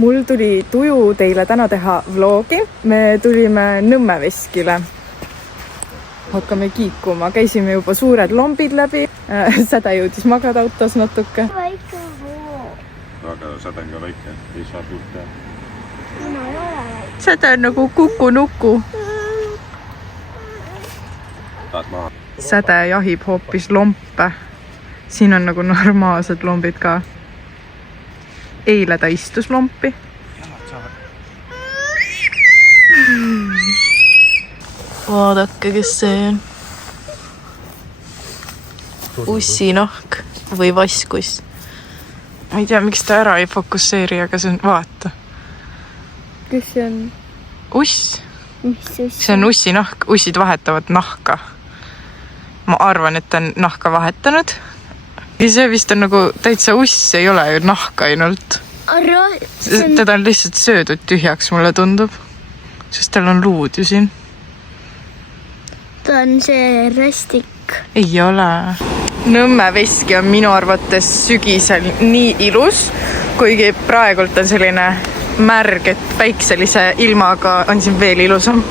mul tuli tuju teile täna teha vlogi. Me tulime Nõmme veskile. Hakkame kiikuma. Käisime juba suured lombid läbi. Säde jõudis magada autos natuke. Väike hoo. Aga säde on ka väike. Ei saa suurt teha. Mina ei ole väike. Säde on nagu kuku-nuku. Tahad maha? Säde jahib hoopis lompe. Siin on nagu normaalsed lombid ka. Eile ta istus lompi. Vaadake, kes see on. Ussinahk või vasskuss. Ma ei tea, miks ta ära ei fokusseeri, aga see on, vaata. Kes see on? Uss. Mis uss? See on ussinahk. Ussid vahetavad nahka. Ma arvan, et ta on nahka vahetanud. Ja see vist on nagu täitsa uss, ei ole ju nahka ainult. Teda on lihtsalt söödud tühjaks, mulle tundub. Sest tal on luud ju siin. Ta on see rästik. Ei ole. Nõmme veski on minu arvates sügisel nii ilus, kuigi praegult on selline märg, et päikselise ilmaga on siin veel ilusam.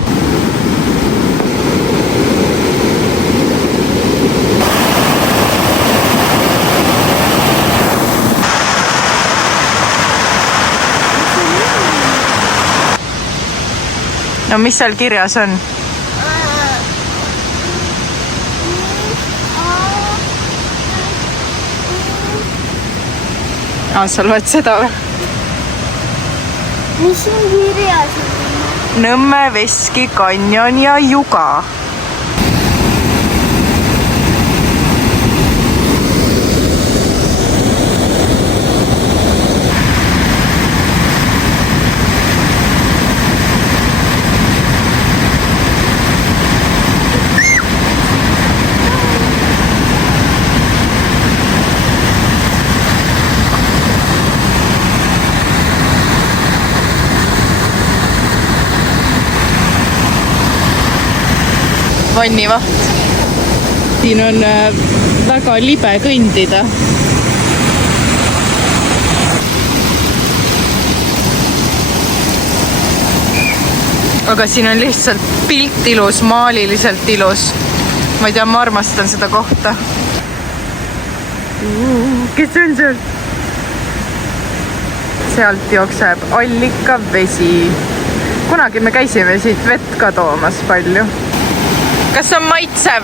No mis seal kirjas on? Sa loed seda või? Mis on kirjas? Nõmme veski, kanjon ja juga. Vannivaht. Siin on väga libe kõndida. Aga siin on lihtsalt pilt ilus, maaliliselt ilus. Ma ei tea, ma armastan seda kohta. Kes on seal? Sealt jookseb allika vesi. Kunagi me käisime siit vett ka toomas palju. Kas on maitsev?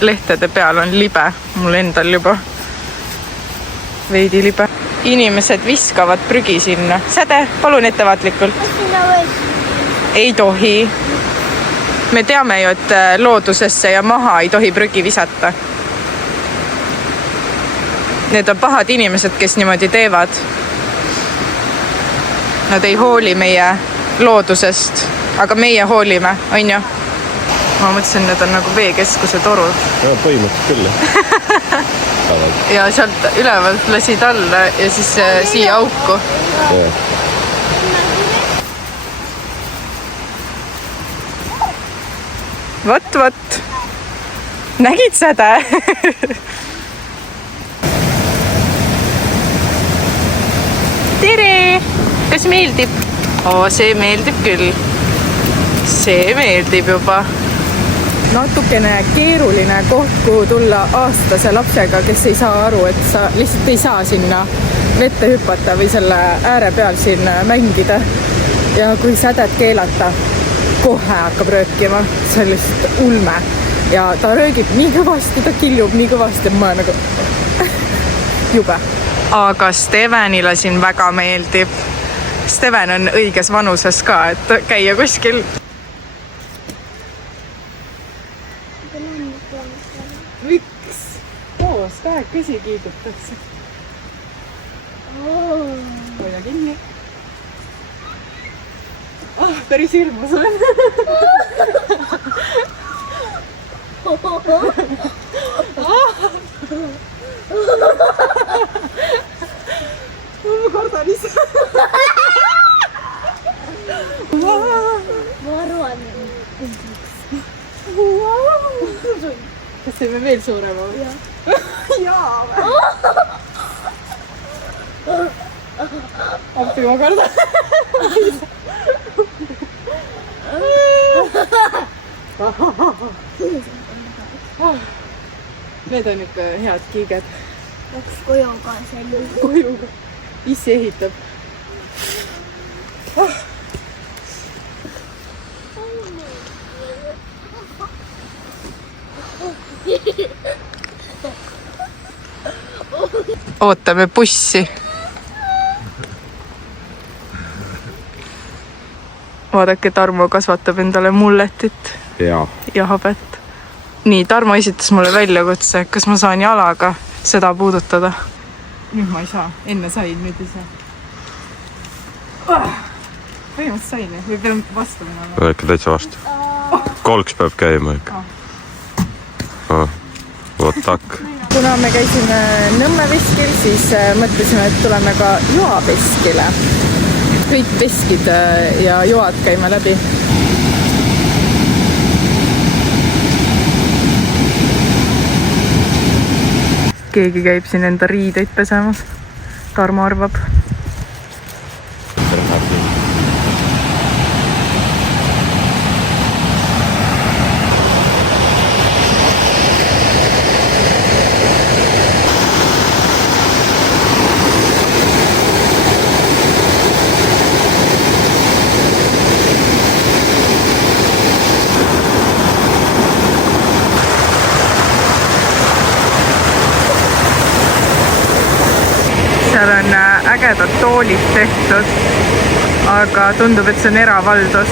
Lehtede peal on libe, mul endal juba veidi libe. Inimesed viskavad prügi sinna. Säde, palun ettevaatlikult. Ei tohi. Me teame ju, et loodusesse ja maha ei tohi prügi visata. Need on pahad inimesed, kes niimoodi teevad. Nad ei hooli meie loodusest, aga meie hoolime, on ju? Ma mõtlesin, need on nagu veekeskuse torud. Ja, põhimõtteliselt küll. Ja sealt ülevalt lasid alla ja siis siia auku. Ja. Vot. Nägid seda? Tere! Kas meeldib? See meeldib küll. See meeldib juba. Natukene keeruline koht, kuhu tulla aastase lapsega, kes ei saa aru, et sa lihtsalt ei saa sinna vette hüpata või selle ääre peal siin mängida. Ja kui sädet keelata, kohe hakkab röökima. See on lihtsalt ulme. Ja ta röögib nii kõvasti, ta kiljub nii kõvasti, et ma nagu jube. Aga Stevenile siin väga meeldib. Steven on õiges vanuses ka, et käia kuskil. Miks? Koos kahekesi kiidutakse. hoia kinni. Päris hirmus olen. Ma kardan ise. Ma arvan. Kas teeme veel suurema? Jaa. Appi ma kardan. Need on ikka head kiiged. Läks koju ka selline. Koju ise ehitab. Ootame bussi. Vaadake, Tarmo kasvatab endale mulletit ja habet. Nii, Tarmo esitas mulle väljakutse, kas ma saan jalaga seda puudutada. Nüüd ma ei saa, enne sain, nüüd ei saa. Põhimõtteliselt sain, või pean vastu minema? Äkki täitsa vastu. Kolks peab käima ikka. Vot takk. Kuna me käisime Nõmme veskil, siis mõtlesime, et tuleme ka joa veskile. Kõik veskid ja joad käime läbi. Keegi käib siin enda riideid pesemas. Tarmo arvab. Seal on ägedad toolid tehtud, aga tundub, et see on eravaldus.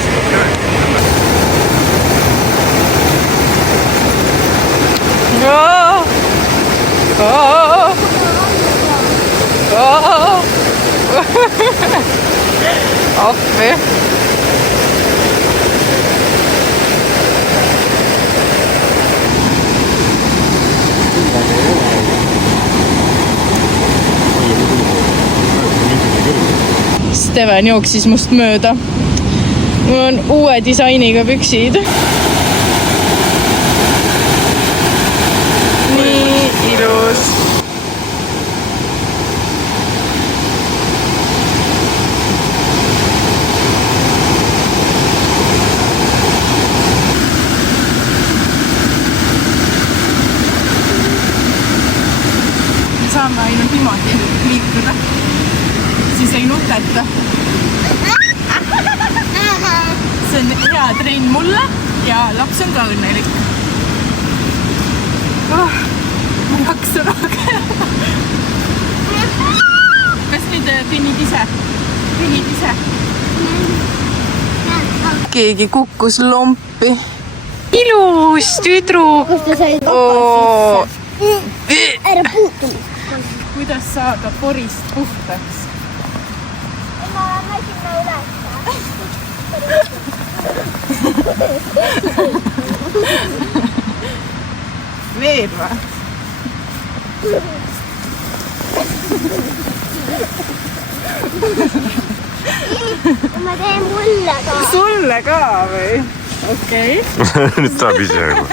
Appi. Steven jooksis must mööda. Mul on uue disainiga püksid. Nii ilus. Me saame ainult niimoodi liikuda. Siis ei nuteta. See on hea trenn mulle ja laps on ka õnnelik. Ma jaksa rohkem. Kas nüüd pinnid ise? Pinnid ise? Keegi kukkus lompi. Ilus tüdruk. Kus te said rappa sisse? Ära puutu. Kuidas saada porist puhtaks? Ma sinna üles. Veel või? Ma teen mulle ka. Sulle ka või? Okei. Nüüd saab ise juba.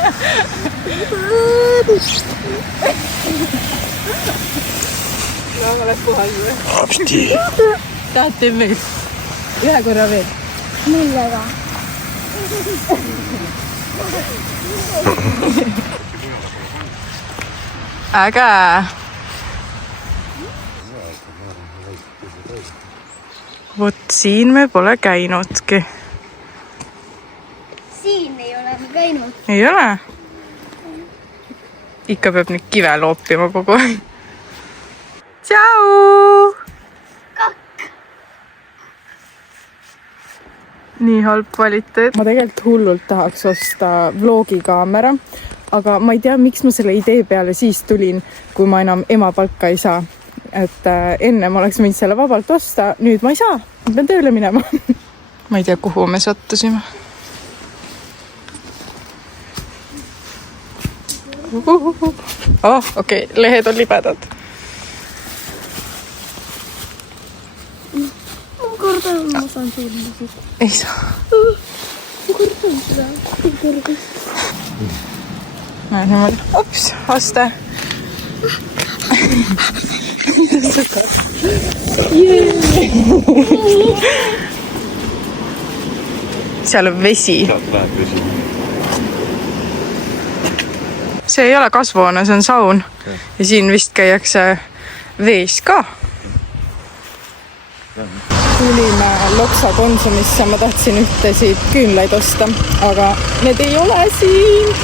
No, ma läks kohal või? Apsti. Tahad teen veel? Ühe korra veel. Mulle ka. Äge. Vot siin me pole käinudki. Siin ei ole me käinud. Ei ole? Ikka peab nüüd kive loopima kogu aeg. Tšau! Nii halb kvaliteet. Ma tegelikult hullult tahaks osta vlogikaamera, aga ma ei tea, miks ma selle idee peale siis tulin, kui ma enam ema palka ei saa. et enne ma oleks võinud selle vabalt osta, nüüd ma ei saa, ma pean tööle minema. Ma ei tea, kuhu me sattusime. Okei, lehed on libedad. Ma kordan, ma saan sulle. Ei saa. Ma kordan seda. Ei kordas. Niimoodi. Ups, aste. Seal on vesi. See ei ole kasvuhoone, see on saun. Ja siin vist käiakse vees ka. Tulime Loksa Konsumisse, ma tahtsin ühtesid küünlaid osta, aga need ei ole siin.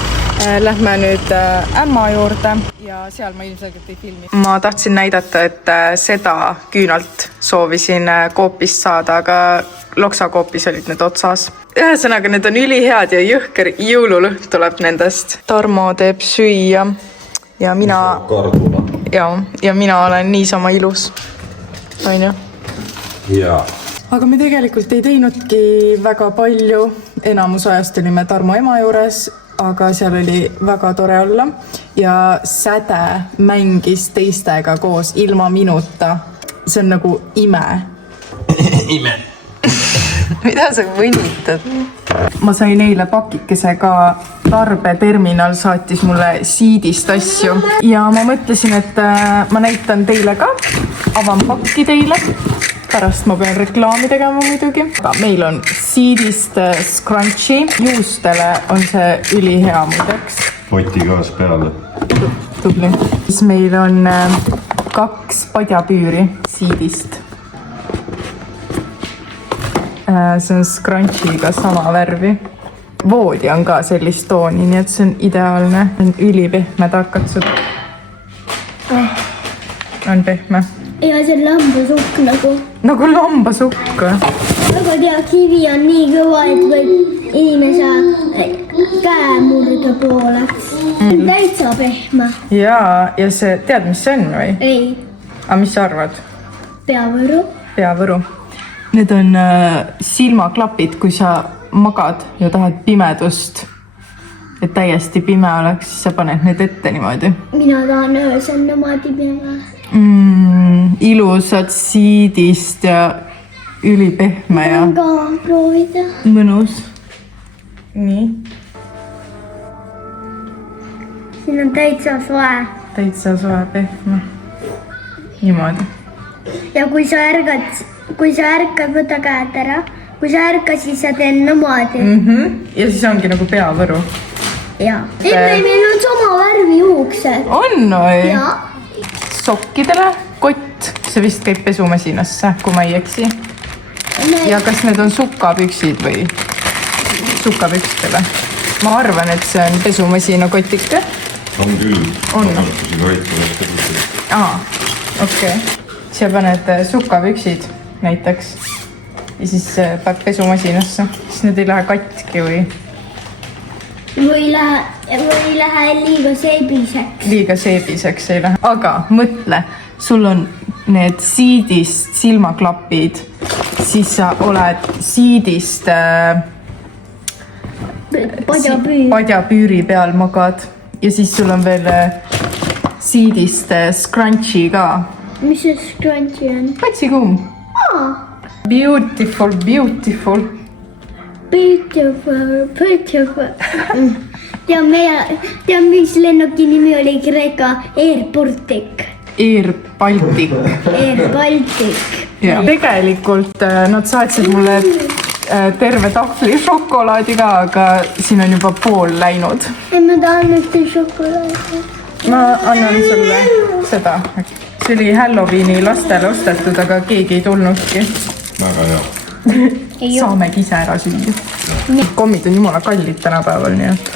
Lähme nüüd ämma juurde ja seal ma ilmselgelt ei filmi. Ma tahtsin näidata, et seda küünalt soovisin koopist saada, aga Loksa koopis olid need otsas. Ühesõnaga, need on ülihead ja jõhker jõululõhn tuleb nendest. Tarmo teeb süüa ja mina... Ja mina olen niisama ilus. On ju? Jaa. Aga me tegelikult ei teinudki väga palju. Enamus ajast olime Tarmo ema juures, aga seal oli väga tore olla ja säde mängis teistega koos ilma minuta. See on nagu ime. Ime. Mida sa võnitad? Ma sain eile pakikese ka. Tarbeterminal saatis mulle siidist asju ja ma mõtlesin, et ma näitan teile ka. Avan pakki teile. Pärast ma pean reklaami tegema muidugi. Meil on siidist scrunchie. Juustele on see ülihea muideks. Poti gaas peale. Tubli. Siis meil on 2 padjapüüri siidist. See on scrunchie'ga sama värvi. Voodi on ka sellist tooni, nii et see on ideaalne. On ülipehmed hakatsud. On pehme. Ja see lambasukk nagu. Nagu lambasukk. Aga tea, kivi on nii kõva, et võib inimese käe murda pooleks. Täitsa pehme. Ja see, tead, mis see on või? Ei. Aga mis sa arvad? Peavõru. Peavõru. Need on silmaklapid, kui sa magad ja tahad pimedust, et täiesti pime oleks, siis sa paned need ette niimoodi. Mina tahan öösel niimoodi pime. Ilusad siidist ja ülipehme ja Ka proovida. mõnus. Nii. Siin on täitsa soe. Täitsa soe pehme. Niimoodi. Ja kui sa ärkad, võta käed ära. Kui sa ärkad, siis sa teen niimoodi. Ja siis ongi nagu peavõru. Ja. Meil on sama värvi juuksed. On või? Ja. Sokkidele kott. See vist käib pesumasinasse, kui ma ei eksi. Ja kas need on sukapüksid või sukapükstele? Ma arvan, et see on pesumasina kotike. On küll. On. Okei. Siia paned sukapüksid näiteks. Ja siis paned pesumasinasse. Siis need ei lähe katki või? Või lähe liiga seebiseks. Liiga seebiseks ei lähe. Aga mõtle, sul on need siidist silmaklapid, siis sa oled siidist padjapüüri peal magad ja siis sul on veel siidist scrunchie ka. Mis see scrunchie on? Katsikuum. Beautiful, beautiful. Beautiful. Tead, mis lennuki nimi oli Kreeka? Air Baltic. Air Baltic. Air Baltic. Ja. Tegelikult nad saatsid mulle terve tahvli šokolaadi ka, aga siin on juba pool läinud. Ma tahan ühte šokolaadi. Ma annan sulle seda. See oli Halloweeni lastele ostetud, aga keegi ei tulnudki. Väga hea. Saamegi ise ära süüa. Kommid on jumala kallid tänapäeval, nii et